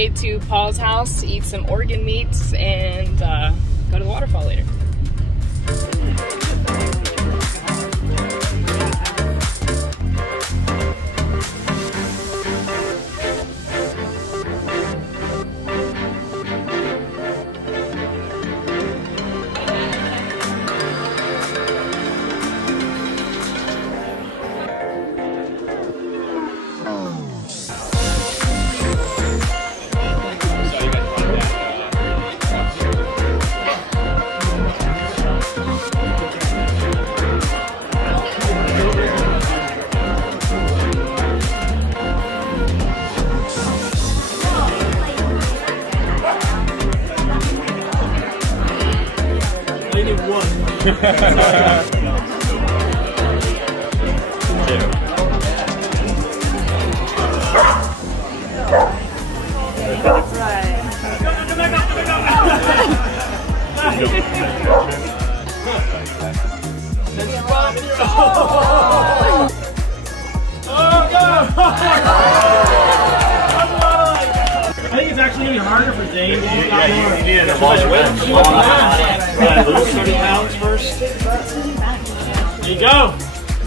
way to Paul's house to eat some organ meats and go to the waterfall later. I think it's actually going to be harder for Dave. You need a much weight. 30 pounds first. There you go.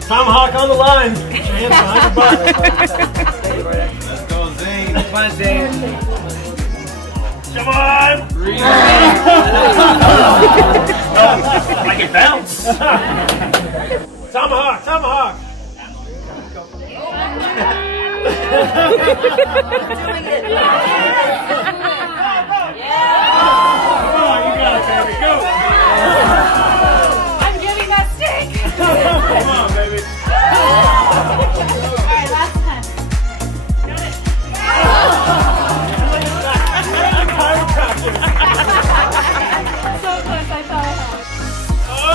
Tomahawk on the line. Put your hands behind your butt. Let's go, Zane. Come on, Zane. Come on. Breathe. I can bounce. Tomahawk, tomahawk. Doing it. Come on, you got it, baby. Go. I'm giving that stick. Come on, baby. All right, last time. Got it. So close, I thought I had it. Oh.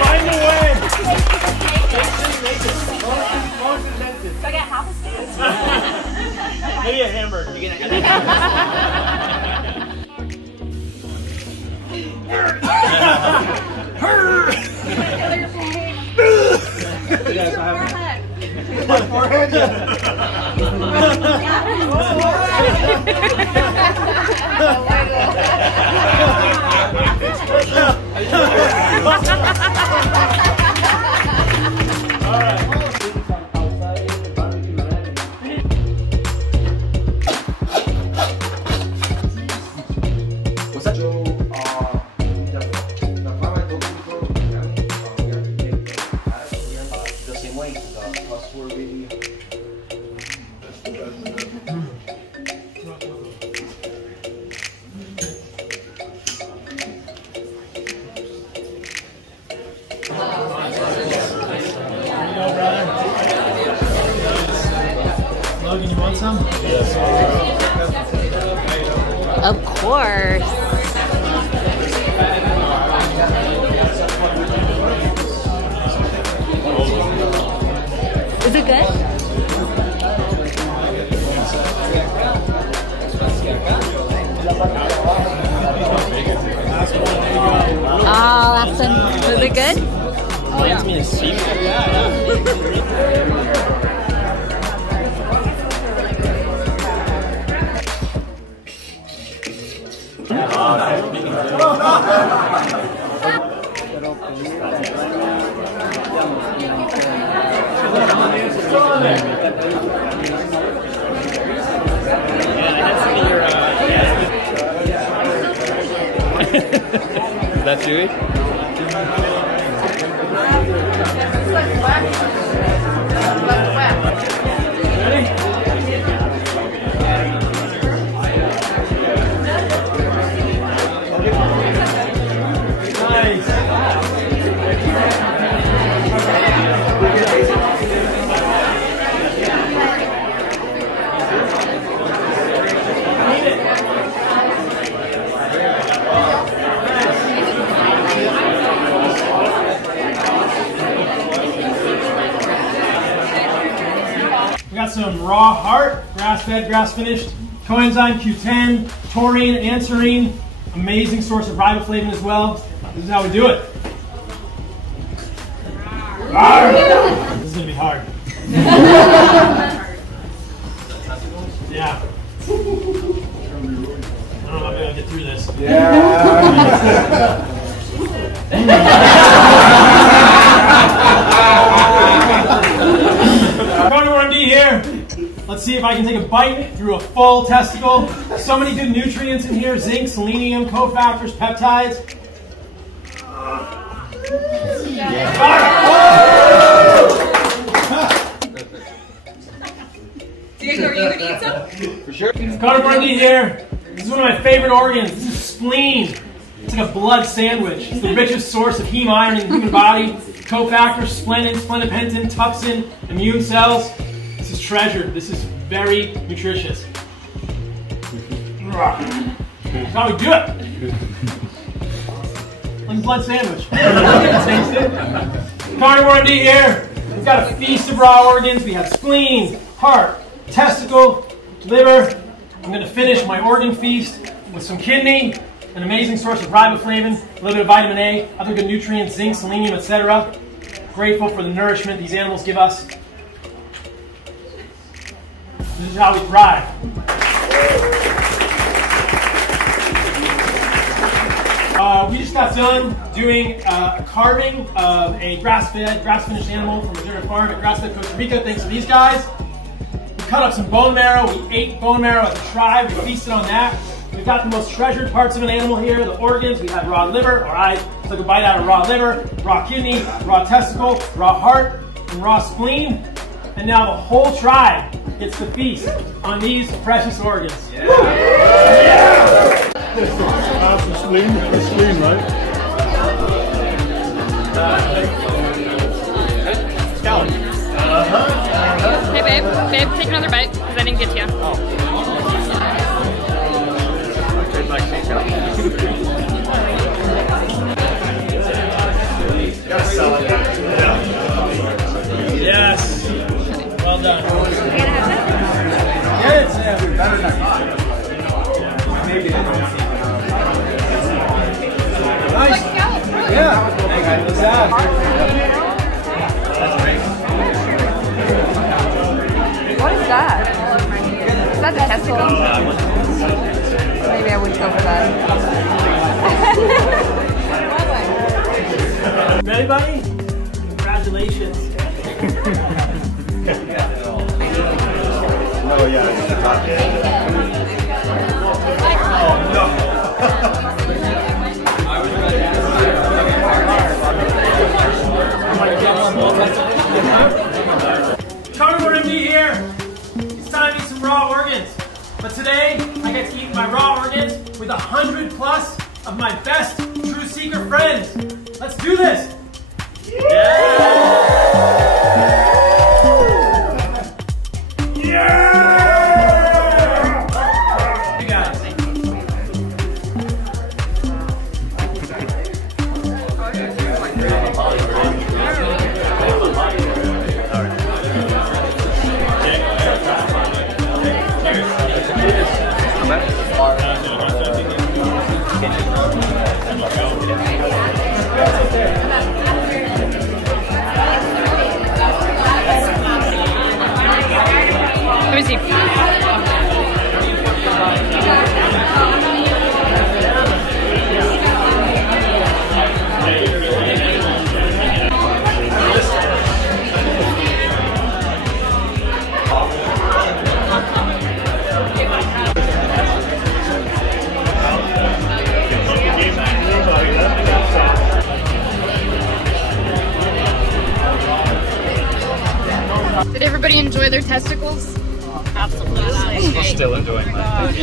Find a way. So I got half a stick? Maybe a hamburger. Logan, you want some? Yes. Of course. Is it good? Oh, last one. Was it good? Oh yeah. Is that Chewy? We got some raw heart, grass-fed, grass-finished, coenzyme Q10, taurine and serine, amazing source of riboflavin as well. This is how we do it. This is gonna be hard. Yeah. I don't know if I'm gonna get through this. Carnivore MD here. Let's see if I can take a bite through a full testicle. So many good nutrients in here: zinc, selenium, cofactors, peptides. Diego, are you gonna eat some? For sure. Carnivore MD here. This is one of my favorite organs. This is spleen. It's like a blood sandwich. It's the richest source of heme iron in the human body. Cofactors, splenin, splenopentin, tupsin, immune cells. This is treasure. This is very nutritious. That's how we do it. Like a blood sandwich. Taste it. Carnivore MD here. We've got a feast of raw organs. We have spleen, heart, testicle, liver. I'm going to finish my organ feast with some kidney, an amazing source of riboflavin, a little bit of vitamin A, other good nutrients, zinc, selenium, etc. Grateful for the nourishment these animals give us. This is how we thrive. We just got done doing a carving of a grass-fed, grass-finished animal from a Missouri farm at Grass-Fed Costa Rica. Thanks to these guys. We cut up some bone marrow. We ate bone marrow at the tribe. We feasted on that. We've got the most treasured parts of an animal here, the organs. We had raw liver, or I took a bite out of raw liver, raw kidney, raw testicle, raw heart, and raw spleen. And now the whole tribe gets to feast on these precious organs. Yeah. Some spleen, right? Hey babe, take another bite because I didn't get to you. Yes. Well done. Yes. Nice. Yeah. What's that? What is that? Is that the testicle? Maybe I wouldn't go for that. Anybody? Congratulations. Oh yeah. Oh no. Carnivore MD here. It's time to eat some raw organs. But today, I get to eat my raw organs with 100 plus of my best True Seeker friends. Let's do this. You guys. Let me see. Did everybody enjoy their testicles? Absolutely. We're still enjoying that.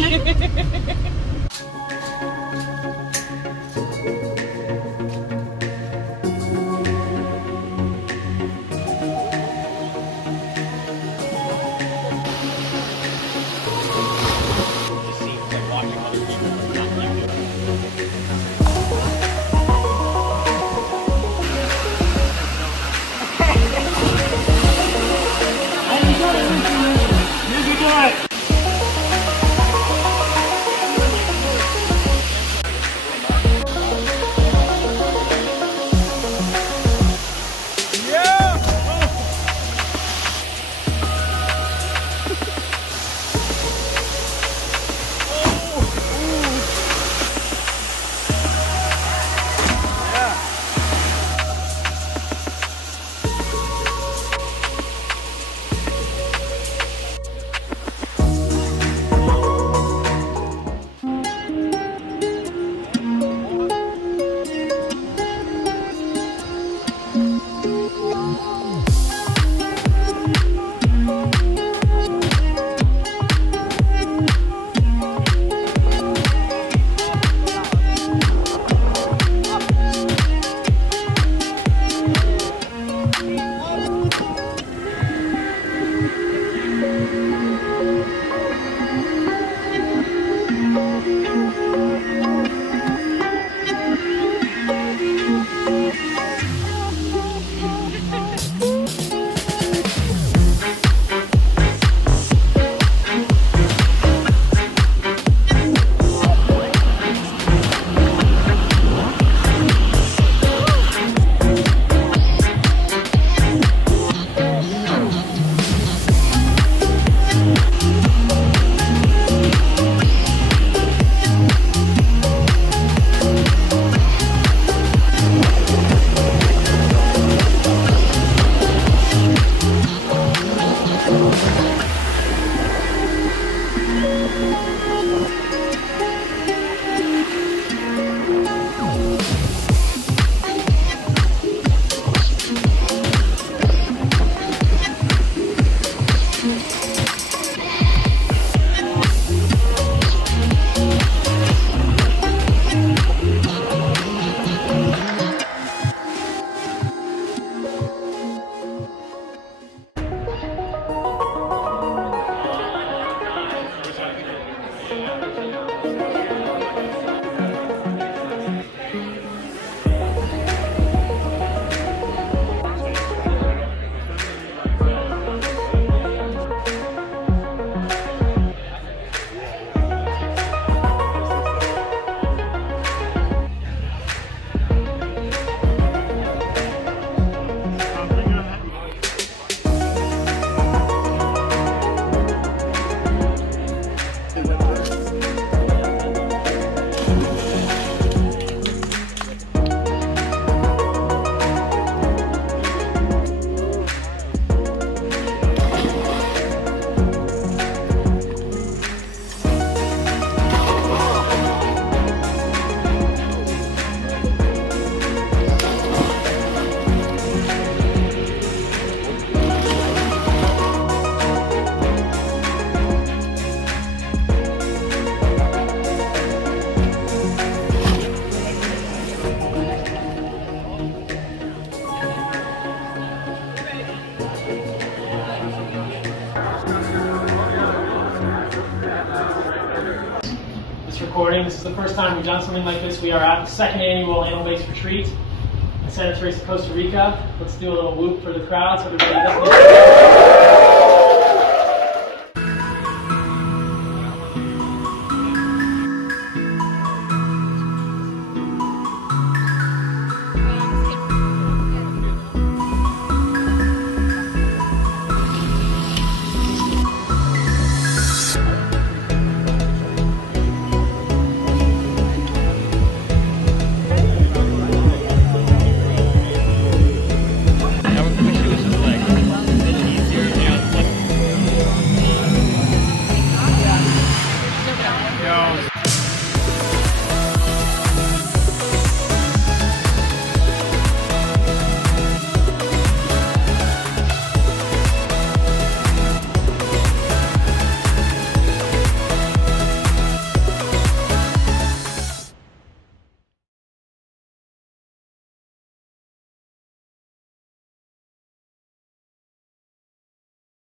exciting. This is the first time we've done something like this. We are at the second annual Animal Base Retreat in Santa Teresa, Costa Rica. Let's do a little whoop for the crowd so everybody doesn't